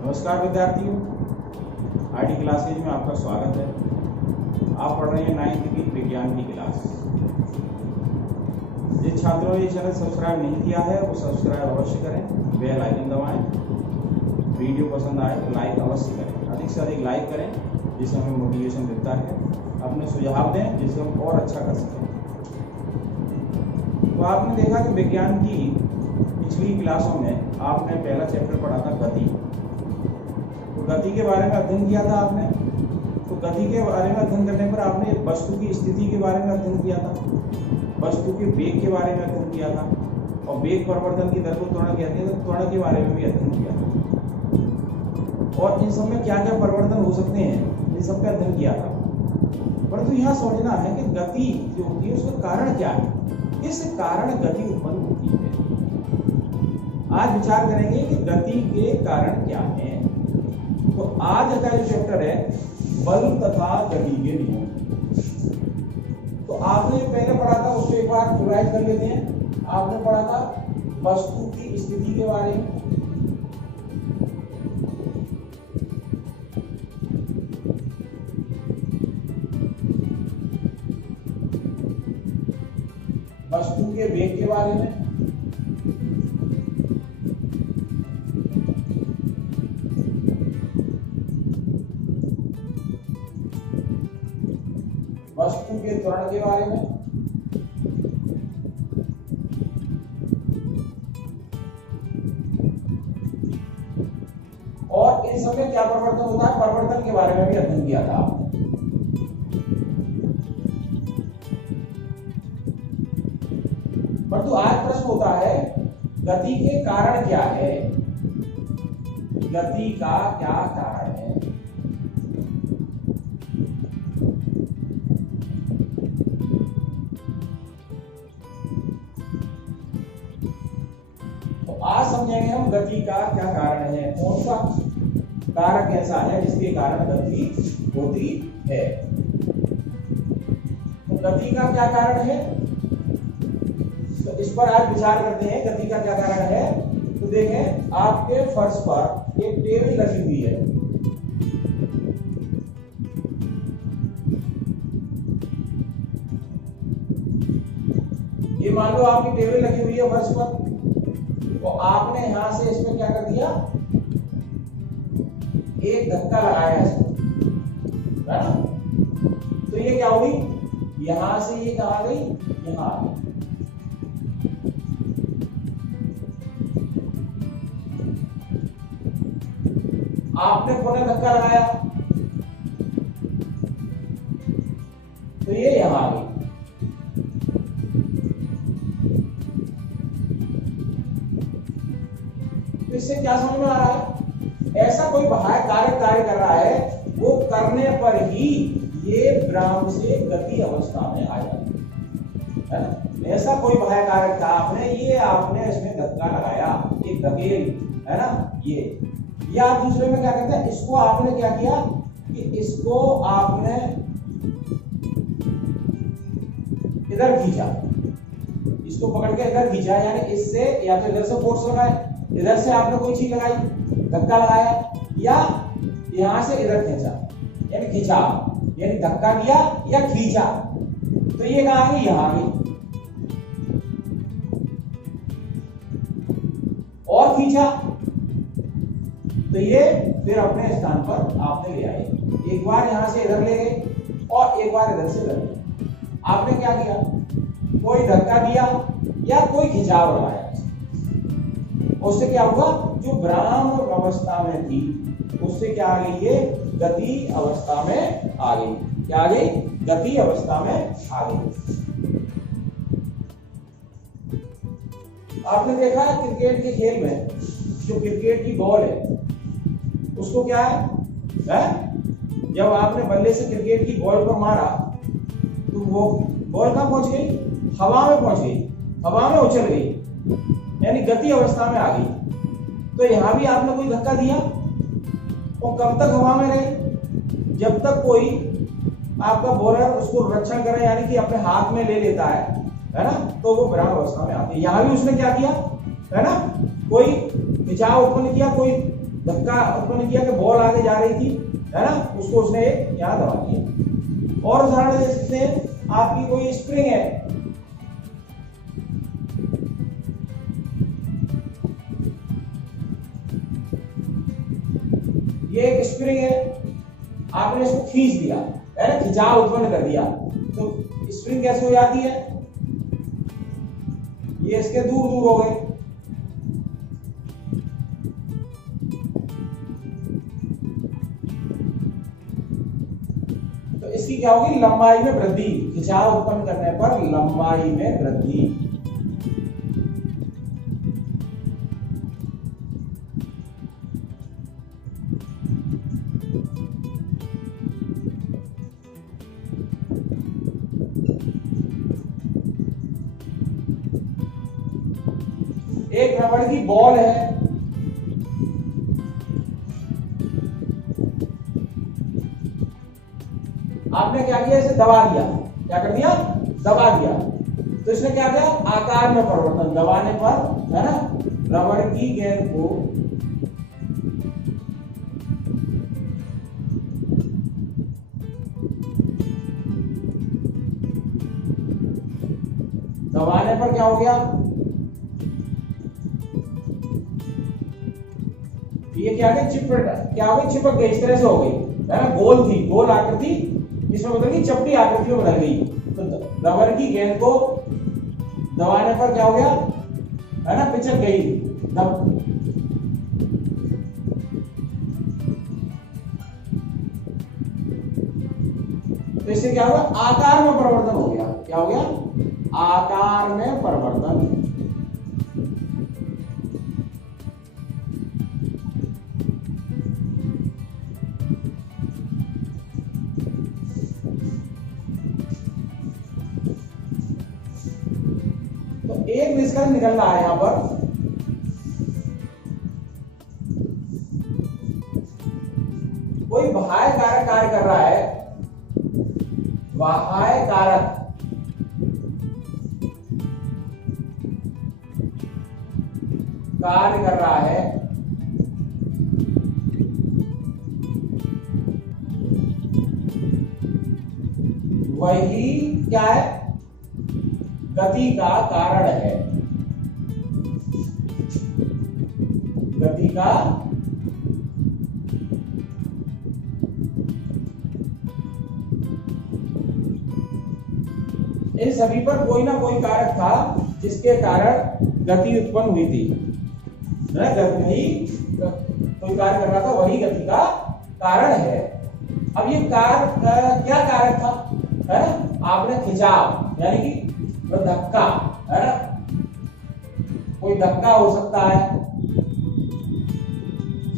नमस्कार विद्यार्थियों, IT classes में आपका स्वागत है। आप पढ़ रहे हैं 9th की विज्ञान की क्लास। जिन छात्रों ने ये चैनल सब्सक्राइब नहीं किया है वो सब्सक्राइब अवश्य करें, बेल आइकन दबाएं। वीडियो पसंद आए तो लाइक अवश्य करें, अधिक से अधिक लाइक करें जिससे हमें मोटिवेशन मिलता है। अपने सुझाव दें जिससे हम और अच्छा कर सकें। तो आपने देखा कि विज्ञान की पिछली क्लासों में आपने पहला चैप्टर पढ़ा था गति। तो गति के बारे में अध्ययन किया था आपने। तो गति के बारे में अध्ययन करने पर आपने वस्तु की स्थिति के बारे में अध्ययन किया था, वस्तु के वेग के बारे में अध्ययन किया था, और वेग परिवर्तन की दर को त्वरण कहते हैं तो त्वरण के बारे में भी अध्ययन किया था। और इन सब में क्या क्या परिवर्तन हो सकते हैं इन सब का अध्ययन किया था। परंतु यहाँ समझना है कि गति जो होती है उसका कारण क्या है, किस कारण गति उत्पन्न होती है। आज विचार करेंगे कि गति के कारण क्या है। तो आज का जो चैप्टर है बल तथा गति के नियम। तो आपने पहले पढ़ा था उसको एक बार रिवाइज कर लेते हैं। आपने पढ़ा था वस्तु की स्थिति के बारे में, वस्तु के वेग के बारे में, वस्तु के त्वरण के बारे में, और इन सब में क्या परिवर्तन होता है परिवर्तन के बारे में भी अध्ययन किया था आपने। परंतु आज प्रश्न होता है गति के कारण क्या है, गति का क्या कारण है। आज समझेंगे हम गति का क्या कारण है, कौन सा कारक ऐसा है जिसके कारण गति होती है। तो गति का क्या कारण है, तो इस पर आज विचार करते हैं। गति का क्या कारण है, तो देखें आपके फर्श पर एक टेबल रखी हुई है। ये मान लो आपकी टेबल रखी हुई है फर्श पर, तो आपने यहां से इसमें क्या कर दिया, एक धक्का लगाया इसमें, है ना। तो ये क्या हुई, यहां से ये कहां गई, यहां आ गई। आपने पुनः धक्का लगाया तो ये यहां आ गई। तो इससे क्या समझ में आ रहा है, ऐसा कोई बाह्य कारक कार्य कर रहा है, वो करने पर ही ये विराम से गति अवस्था में आ जाती है ना। ऐसा कोई बाह्य कारक था, आपने ये आपने इसमें धक्का लगाया, एक धकेल, है ना। ये या आप दूसरे में क्या करते हैं, इसको आपने क्या किया कि इसको आपने इधर खींचा, इसको पकड़ के इधर खींचा, यानी इससे या तो इधर से फोर्स लगाए, इधर से आपने कोई चीज लगाई, धक्का लगाया, या यहां से इधर खींचा, यानी खींचा, यानी धक्का दिया या खींचा। तो ये कहां आ गई, यहां आ गई। और खींचा तो ये फिर अपने स्थान पर आपने ले आए। एक बार यहां से इधर ले गए और एक बार इधर से इधर ले। आपने क्या किया, कोई धक्का दिया या कोई खिंचाव लगाया, उससे क्या हुआ, जो विराम अवस्था में थी उससे क्या आ गई, ये गति अवस्था में आ गई। क्या आ गई, गति अवस्था में आ गई। आपने देखा क्रिकेट के खेल में जो क्रिकेट की बॉल है उसको क्या है? जब आपने बल्ले से क्रिकेट की बॉल पर मारा तो वो बॉल कहां पहुंच गई, हवा में पहुंच गई, हवा में उछल गई, यानी गति अवस्था में आ गई। तो यहां भी आपने कोई धक्का दिया और कब तक हवा में रहे, जब तक कोई आपका बॉलर उसको रक्षण करे, यानी कि अपने हाथ में ले लेता है ना, तो वो विराम अवस्था में आती है। यहां भी उसने क्या किया, है ना, कोई खिंचाव उत्पन्न किया, कोई धक्का उत्पन्न किया कि बॉल आगे जा रही थी, है ना, उसको उसने यहाँ दबा दिया। और उदाहरण दे सकते हैं, आपकी कोई स्प्रिंग है, ये एक स्प्रिंग है, आपने इसको खींच दिया, है ना, खिंचाव उत्पन्न कर दिया, तो स्प्रिंग कैसे हो जाती है, ये इसके दूर दूर हो गए। तो इसकी क्या होगी, लंबाई में वृद्धि, खिंचाव उत्पन्न करने पर लंबाई में वृद्धि। एक रबड़ की बॉल है, आपने क्या किया, इसे दबा दिया, क्या कर दिया, दबा दिया, तो इसने क्या किया, आकार में परिवर्तन, दबाने पर, है ना, रबड़ की गेंद को दबाने पर क्या हो गया, ये क्या है, क्या हो गई, चिपक गई, इस तरह से हो गई, है ना, गोल थी, गोल आकृति, इसमें बदल गई, चपटी आकृति में बदल गई। तो रबर की गेंद को दबाने पर क्या हो गया, है ना, पिचक गई, तो इससे क्या होगा, आकार में परिवर्तन हो गया, क्या हो गया, आकार में परिवर्तन। एक निष्कर्ष निकल रहा है यहां पर, कोई बाह्य कारक कार्य कर रहा है, बाह्य कारक कार्य कर रहा है, वही क्या है, गति का कारण है, गति का इन सभी पर कोई ना कोई कारक था जिसके कारण गति उत्पन्न हुई थी, वही कोई कार्य कर रहा था, वही गति का कारण है। अब ये क्या कारक था, है ना, आपने खिंचाव यानी कि धक्का, है ना, कोई धक्का हो सकता है,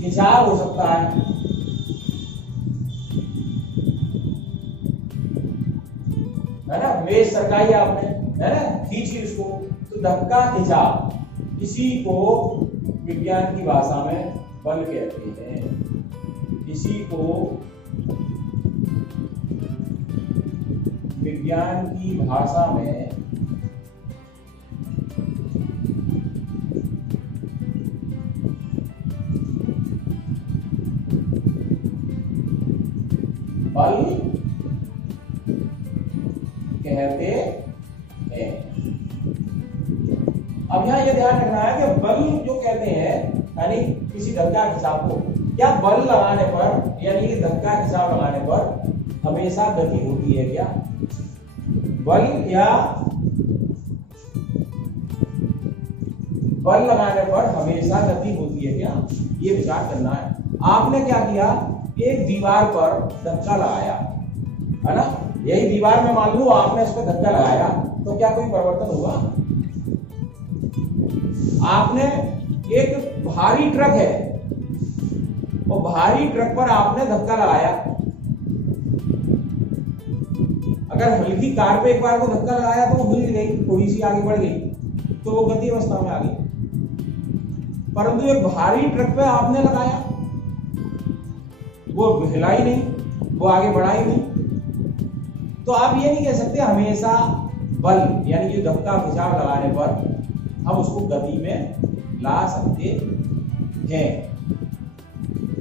खिंचाव हो सकता है, ना, मेज सरकाई आपने, है ना, खींची उसको, तो धक्का खिंचाव, इसी को विज्ञान की भाषा में बल कहते हैं, इसी को विज्ञान की भाषा में बल कहते हैं। अब यहां यह ध्यान रखना है कि बल जो कहते हैं, यानी किसी धक्का खिंचाव को, क्या बल लगाने पर यानी कि धक्का खिंचाव लगाने पर हमेशा गति होती है क्या, बल या बल लगाने पर हमेशा गति होती है क्या, ये विचार करना है। आपने क्या किया, एक दीवार पर धक्का लगाया, है ना, यही दीवार में मान लो आपने इस पर धक्का लगाया, तो क्या कोई परिवर्तन हुआ, आपने एक भारी ट्रक है, और भारी ट्रक पर आपने धक्का लगाया, अगर हल्की कार पे एक बार को धक्का लगाया तो वो हिल गई, थोड़ी सी आगे बढ़ गई, तो वो गति अवस्था में आ गई, परंतु एक भारी ट्रक पे आपने लगाया, वो हिला ही नहीं, वो आगे बढ़ा ही नहीं, तो आप ये नहीं कह सकते हमेशा बल यानी कि धक्का खिंचाव लगाने पर हम उसको गति में ला सकते हैं।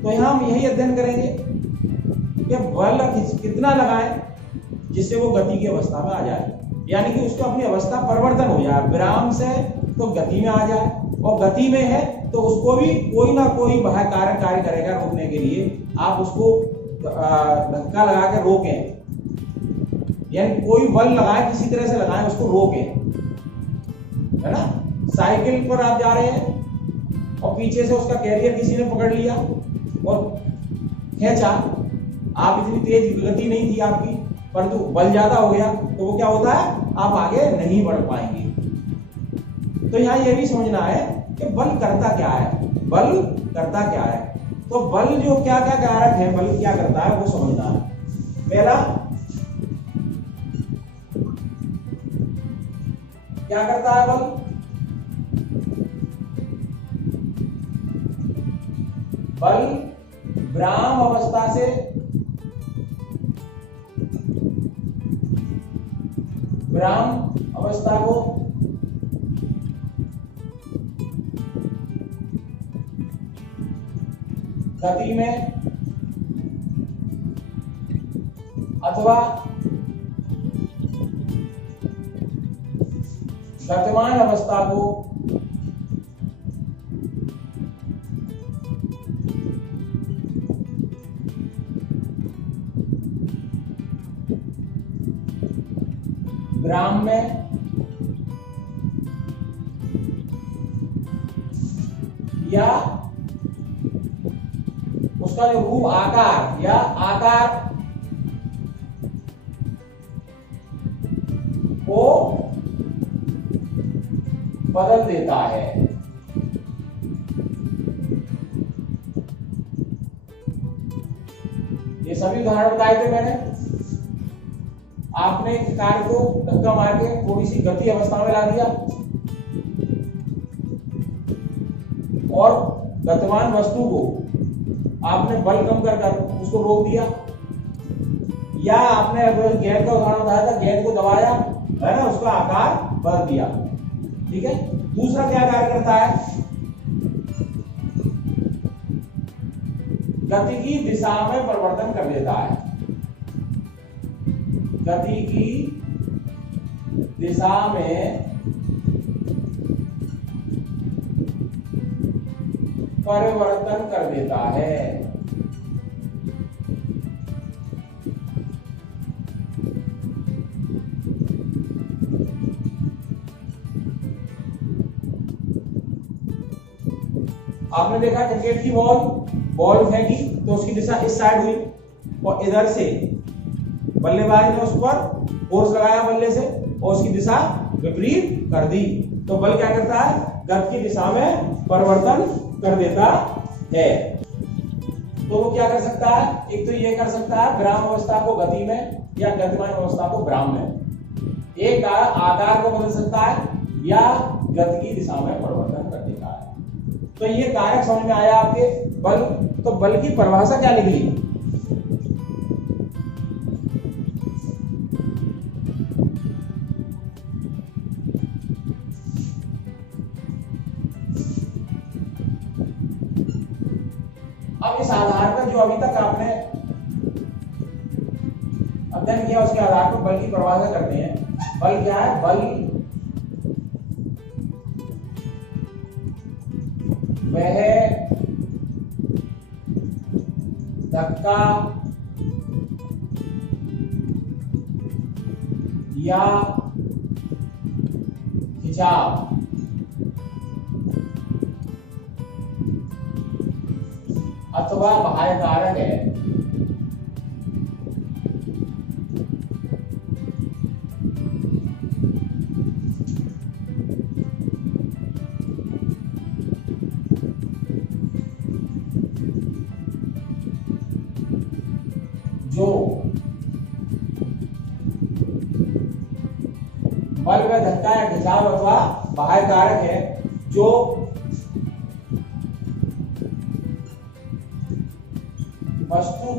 तो यहाँ हम यही अध्ययन करेंगे कि बल कितना लगाएं जिससे वो गति की अवस्था में आ जाए, यानी कि उसको अपनी अवस्था परिवर्तन हो जाए, विराम से तो गति में आ जाए, और गति में है तो उसको भी कोई ना कोई बाह्य कार्य करेगा रोकने के लिए। आप उसको धक्का लगा के रोकें, यानी कोई बल लगाएं, किसी तरह से लगाएं, उसको रोकें, है ना। साइकिल पर आप जा रहे हैं और पीछे से उसका कैरियर किसी ने पकड़ लिया और खींचा, आप इतनी तेज गति नहीं थी आपकी, परंतु बल ज्यादा हो गया, तो वो क्या होता है, आप आगे नहीं बढ़ पाएंगे। तो यहाँ ये भी समझना है कि बल करता क्या है, बल करता क्या है। तो बल जो क्या क्या कारक है, बल क्या करता है वो समझना है। पहला, क्या करता है बल, बल विराम अवस्था से विराम अवस्था को गति में अथवा गतिमान अवस्था को विराम में या उसका जो रूप आकार या आकार को बदल देता है। ये सभी उदाहरण बताए थे मैंने। आपने कार को धक्का मार के थोड़ी सी गति अवस्था में ला दिया और गतिमान वस्तु को आपने बल कम कर उसको रोक दिया, या आपने गेंद का उदाहरण बताया था, गेंद को दबाया, है ना, उसका आकार बदल दिया। ठीक है। दूसरा क्या कार्य करता है, गति की दिशा में परिवर्तन कर देता है, गति की दिशा में परिवर्तन कर देता है। आपने देखा क्रिकेट की बॉल फेंकी तो उसकी दिशा इस साइड हुई और इधर से बल्लेबाज ने उस पर फोर्स लगाया बल्ले से और उसकी दिशा विपरीत कर दी। तो बल क्या करता है, गति की दिशा में परिवर्तन कर देता है। तो वो क्या कर सकता है, एक तो ये कर सकता है विराम अवस्था को गति में या गतिमान अवस्था को विराम में। एक आकार को बदल सकता है या गति की दिशा में परिवर्तन कर देता है। तो ये कारक समझ में आया आपके बल। तो बल की परिभाषा क्या निकली, अब इस आधार पर जो अभी तक आपने अध्ययन किया उसके आधार पर बल की परिभाषा करते हैं। बल क्या है, बल वह धक्का या खिंचाव अथवा बाह्य कारक है जो बल व धक्का या खिंचाव अथवा बाह्य कारक है जो वस्तु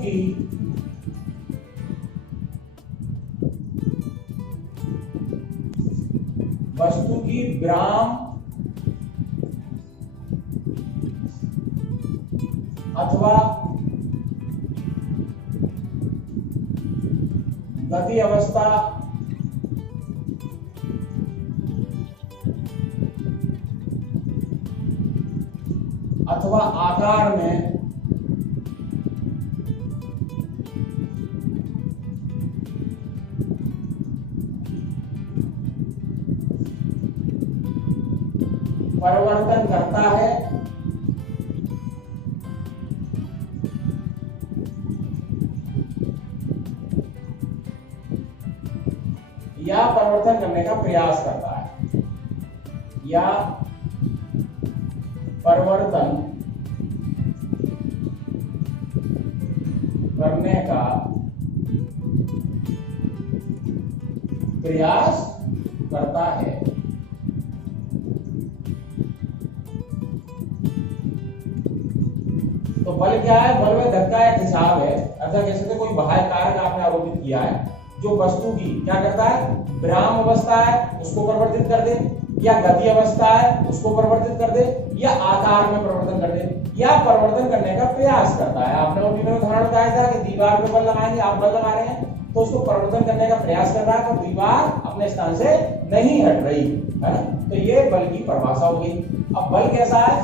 की विराम अथवा गति अवस्था अथवा आकार में परिवर्तन करता है या परिवर्तन करने का प्रयास करता है या परिवर्तन करने का प्रयास करता है। तो बल क्या है? बल में धक्का या खिंचाव है। अर्थात कह सकते कोई बाह्य कारक आपने आरोपित किया है जो वस्तु की क्या करता है, विराम अवस्था है उसको परिवर्तित कर दे, या गति अवस्था है उसको परिवर्तित कर दे, या आकार में परिवर्तन कर दे, या परिवर्तन करने का प्रयास करता है। आपने और उदाहरण बताया था कि दीवार पे बल लगाएंगे, आप बल लगा रहे हैं तो उसको परिवर्तन करने का प्रयास कर रहा है, तो दीवार अपने स्थान से नहीं हट रही है ना। तो ये बल की परिभाषा हो गई। अब बल कैसा है?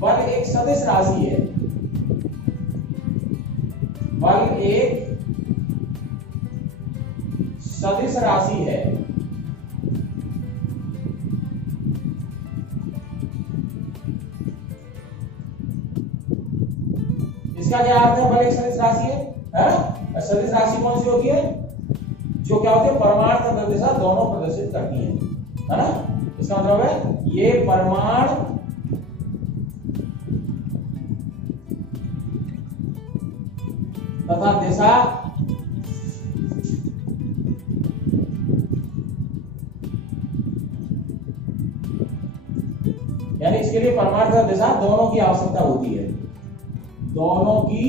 बल एक सदिश राशि है। बल एक सदिश राशि है। इसका क्या अर्थ है? बल एक सदिश राशि है ना। सदिश राशि कौन सी होती है? जो क्या होती है, परिमाण तथा दिशा दोनों प्रदर्शित करती है ना। इसका मतलब है ये परिमाण तथा दिशा यानी इसके लिए परिमाण तथा दिशा दोनों की आवश्यकता होती है, दोनों की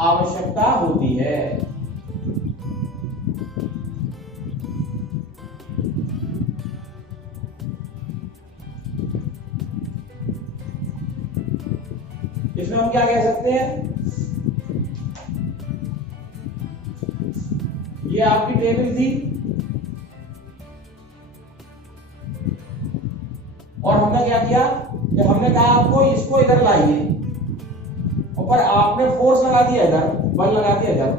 आवश्यकता होती है। इसमें हम क्या कह सकते हैं? ये आपकी टेबल थी और हमने क्या किया कि हमने कहा आपको इसको इधर लाइए, पर आपने फोर्स लगा दिया इधर, बल लगा दिया इधर,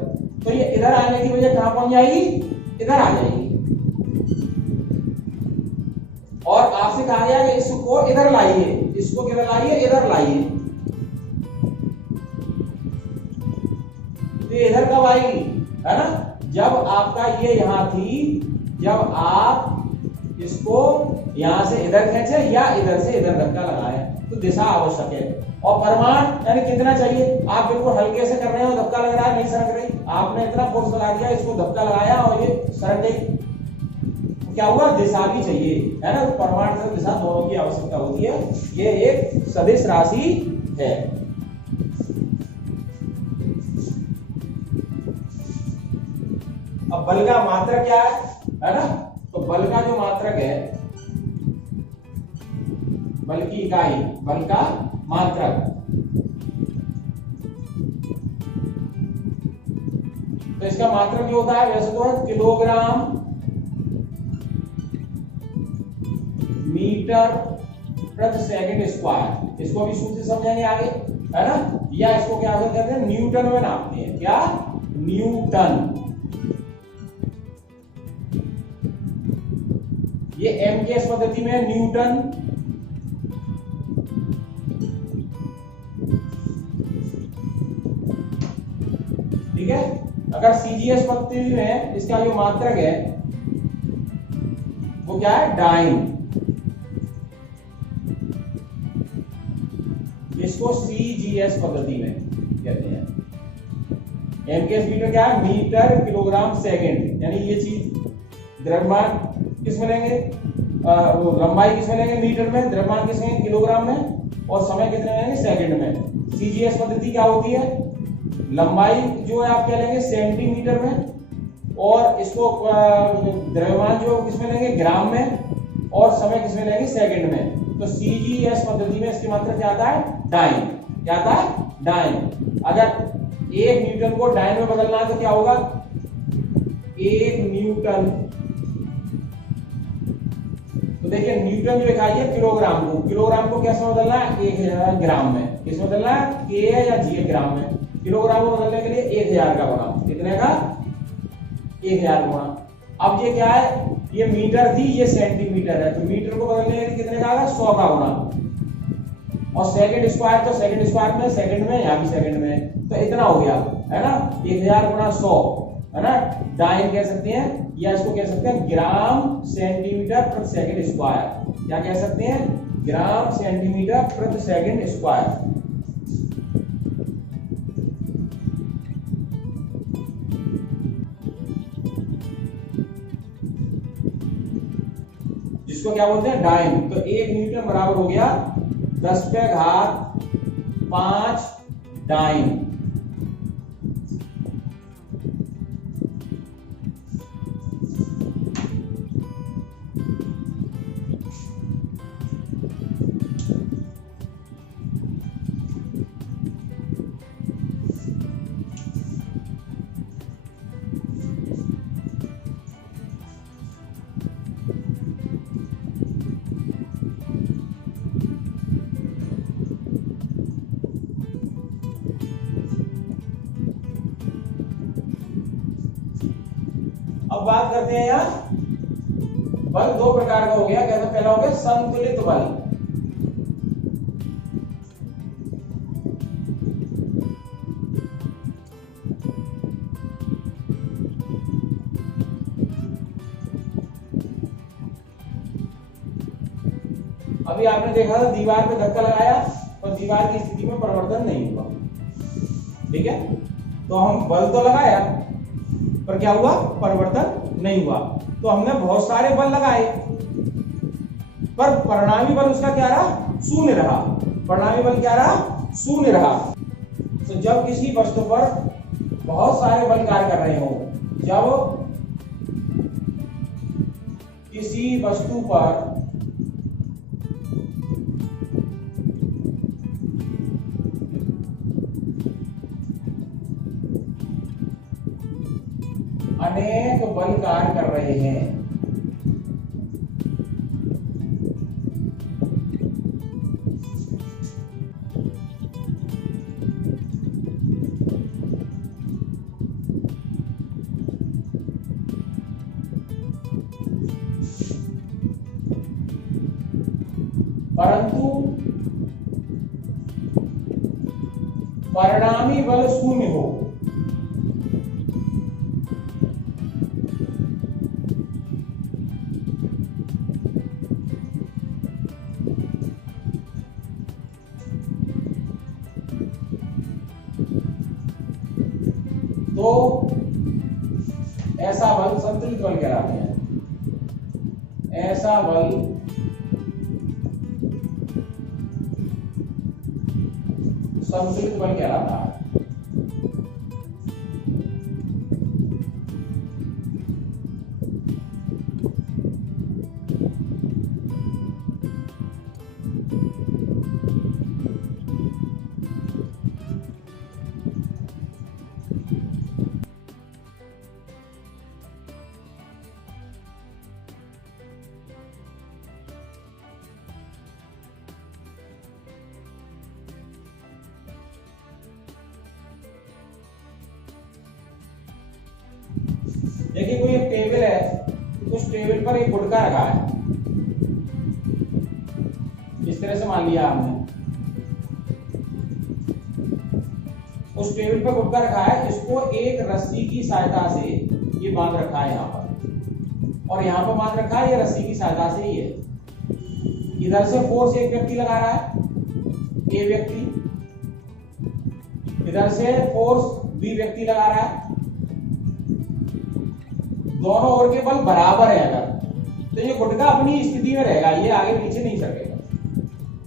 तो ये इधर आने की वजह कहां पहुंच जाएगी? इधर आ जाएगी। और आपसे कहा गया कि इसको इधर लाइए, इसको किधर लाइए? इधर लाइए। तो इधर कब आएगी? है ना, जब आपका ये यहां थी, जब आप इसको यहां से इधर खींचे या इधर से इधर धक्का लगाए, तो दिशा आवश्यक है। और परिमाण यानी कितना चाहिए? आप बिल्कुल हल्के से कर रहे हो, धक्का लग रहा है, नहीं सरक रही, आपने इतना फोर्स लगा दिया, इसको धक्का लगाया और ये सरक गई, क्या हुआ? दिशा भी चाहिए, है ना। परिमाण तथा दिशा दोनों की आवश्यकता होती है। ये एक सदिश राशि है। अब बल का मात्रक क्या है ना? तो बल का जो मात्रक है, बल की इकाई, बल का मात्रक, तो इसका मात्रक जो होता है वैसे तो है किलोग्राम मीटर प्रति सेकंड स्क्वायर। इसको भी सूत्र समझेंगे आगे, है ना। या इसको क्या कहते हैं? न्यूटन में नापते हैं। क्या? न्यूटन। ये एमकेएस पद्धति में न्यूटन, ठीक है। अगर सीजीएस पद्धति में इसका जो मात्रक है वो क्या है? डाइन। इसको सीजीएस पद्धति में कहते हैं। एमकेएस मीटर क्या है? Metre kilogram second. यानी ये चीज द्रव्यमान किसमें लेंगे? लंबाई किसमें लेंगे? मीटर में। द्रव्यमान किसमें? किलोग्राम में। और समय कितने में लेंगे? सेकंड में। सीजीएस पद्धति क्या होती है? लंबाई जो है आप क्या लेंगे? सेंटीमीटर में। और इसको द्रव्यमान जो किसमें लेंगे? ग्राम में। और समय किसमें लेंगे? सेकंड में। तो सीजीएस पद्धति में इसकी मात्रा क्या आता है? डाइन। क्या था, डाइन। अगर 1 न्यूटन को डाइन में बदलना है तो क्या होगा, 1 न्यूटन। तो देखिए न्यूटन जो लिखा है किलोग्राम को कैसे बदलना है, 1000 ग्राम में। किसमें बदलना है, के या जी ग्राम में। किलोग्राम को बदलने के लिए 1000 का गुणा, कितने का, 1000 गुणा। अब ये क्या है, ये मीटर थी, ये सेंटीमीटर है, तो मीटर को बदलने के लिए कितने का आएगा, 100 का गुणा। और सेकंड स्क्वायर, तो सेकंड स्क्वायर में सेकंड में, यहाँ भी सेकंड में, तो इतना हो गया है ना, 1000 गुणा 100 है ना, डाइन कह सकते हैं, या इसको कह सकते हैं ग्राम सेंटीमीटर प्रति सेकंड स्क्वायर। क्या कह सकते हैं, ग्राम सेंटीमीटर प्रति सेकंड स्क्वायर। जिसको क्या बोलते हैं, डाइन। तो 1 न्यूटन बराबर हो गया 10⁵ डाइन। अब बात करते हैं यहाँ, बल 2 प्रकार का हो गया। कैसा, पहला हो गया संतुलित बल। अभी आपने देखा था दीवार पे धक्का लगाया और दीवार की स्थिति में परिवर्तन नहीं हुआ, ठीक है। तो हम बल तो लगाया पर क्या हुआ, परिवर्तन नहीं हुआ। तो हमने बहुत सारे बल लगाए पर परिणामी बल उसका क्या रहा, शून्य रहा। परिणामी बल क्या रहा, शून्य रहा। तो जब किसी वस्तु पर बहुत सारे बल कार्य कर रहे हो, जब किसी वस्तु पर अनेक बल कार्य कर रहे हैं, परंतु परिणामी बल शून्य हो, तो ऐसा बल संतुलित बल कहलाते हैं। ऐसा बल संतुलित बल कहलाता है। देखिए कोई एक टेबल है, उस टेबल पर एक गुटका रखा है, इस तरह से मान लिया आपने। उस टेबल पर गुटका रखा है, इसको एक रस्सी की सहायता से ये बांध रखा है यहाँ पर, और यहाँ पर बांध रखा है ये रस्सी की सहायता से ही है। इधर से फोर्स एक व्यक्ति लगा रहा है, ए व्यक्ति, इधर से फोर्स बी व्यक्ति लगा रहा है। दोनों ओर के बल बराबर है अगर, तो ये गुटका अपनी स्थिति में रहेगा, ये आगे पीछे नहीं सकेगा।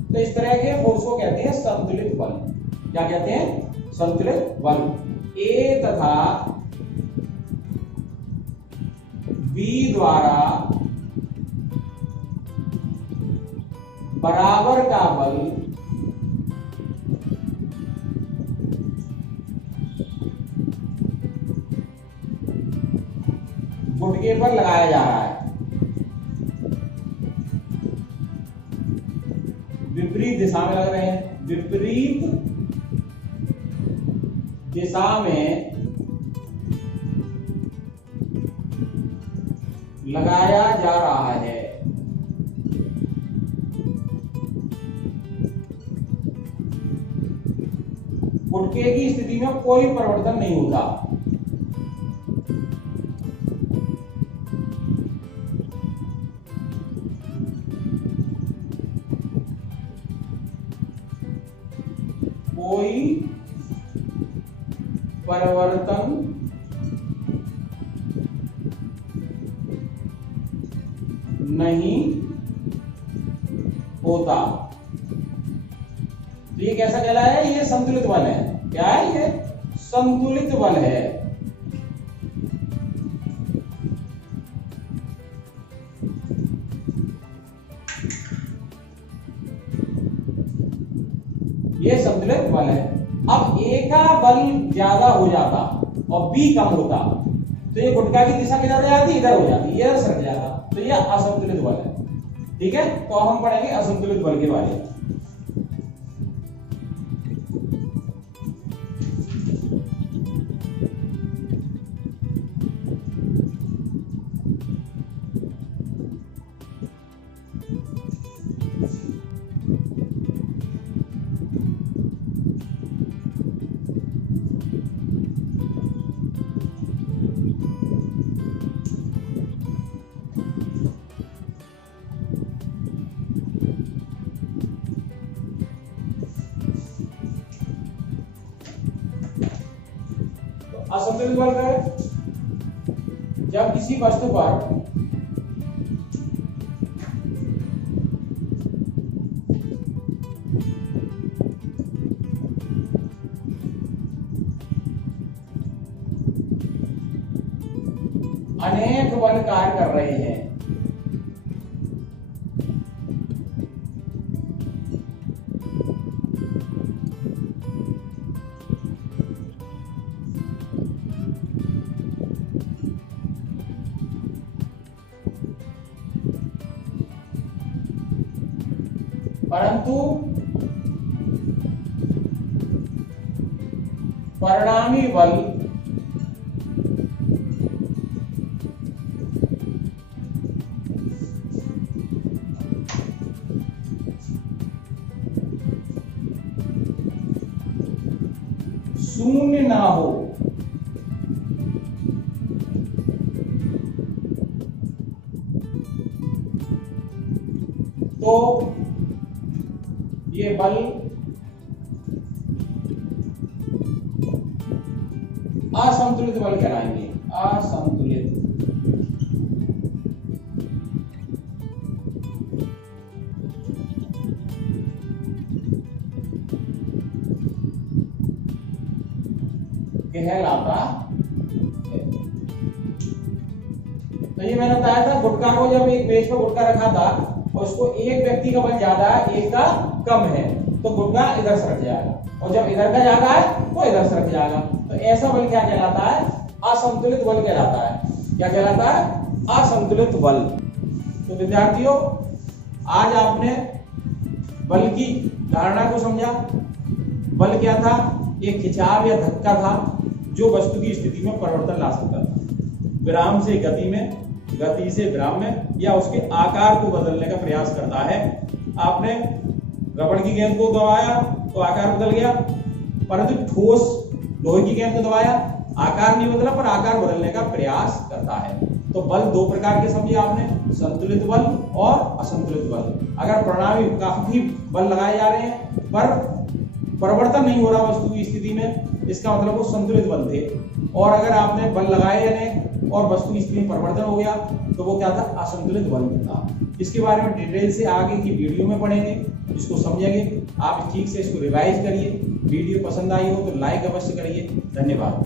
तो इस तरह के फोर्स को कहते हैं संतुलित बल। क्या कहते हैं, संतुलित बल। ए तथा बी द्वारा बराबर का बल गुटके पर लगाया जा रहा है, विपरीत दिशा में लग रहे हैं, विपरीत दिशा में लगाया जा रहा है। गुटके की स्थिति में कोई परिवर्तन नहीं होता। कोई परिवर्तन नहीं होता। तो ये कैसा कहलाया है? ये संतुलित बल है। क्या है ये? संतुलित बल है। ये संतुलित बल है। अब ए का बल ज्यादा हो जाता और बी कम होता तो ये गुटका की दिशा किधर हो जाती? इधर हो जाती, इधर सरक जाता, तो ये असंतुलित बल है। ठीक है, तो हम पढ़ेंगे असंतुलित बल के बारे में। असंतुलित बल है जब किसी वस्तु पर अनेक बल कार्य कर रहे हैं। परंतु परिणामी बल शून्य ना हो। तो ये बल असंतुलित बल कहलाएंगे। असंतुलित कहलाता है। तो ये मैंने बताया था, गुटका को जब एक मेज पर गुटका रखा था और उसको एक व्यक्ति का बल ज्यादा है, एक का कम है, तो गुटका इधर सरक जाएगा, और जब इधर का ज्यादा है तो इधर सरक जाएगा। तो ऐसा बल क्या कहलाता है? असंतुलित बल कहलाता है। क्या कहलाता है? असंतुलित बल। तो विद्यार्थियों, आज आपने बल की धारणा को समझा। बल क्या था? एक खिंचाव या धक्का था जो वस्तु की स्थिति में परिवर्तन ला सकता था। विराम से गति में, गति से विराम में, या उसके आकार को बदलने का प्रयास करता है। आपने रबड़ की गेंद को दबाया तो आकार बदल गया, परंतु ठोस लोहे की गेंद को दबाया, आकार नहीं बदला पर आकार बदलने का प्रयास करता है। तो बल दो प्रकार के समझे आपने, संतुलित बल और असंतुलित बल। अगर परिणामी काफी बल लगाए जा रहे हैं पर परिवर्तन नहीं हो रहा वस्तु की स्थिति में, इसका मतलब वो संतुलित बल थे। और अगर आपने बल लगाए नहीं और वस्तु की स्थिति में परिवर्तन हो गया तो वो क्या था? असंतुलित बल था। इसके बारे में डिटेल से आगे की वीडियो में पढ़ेंगे, इसको समझेंगे। आप ठीक से इसको रिवाइज करिए। वीडियो पसंद आई हो तो लाइक अवश्य करिए। धन्यवाद।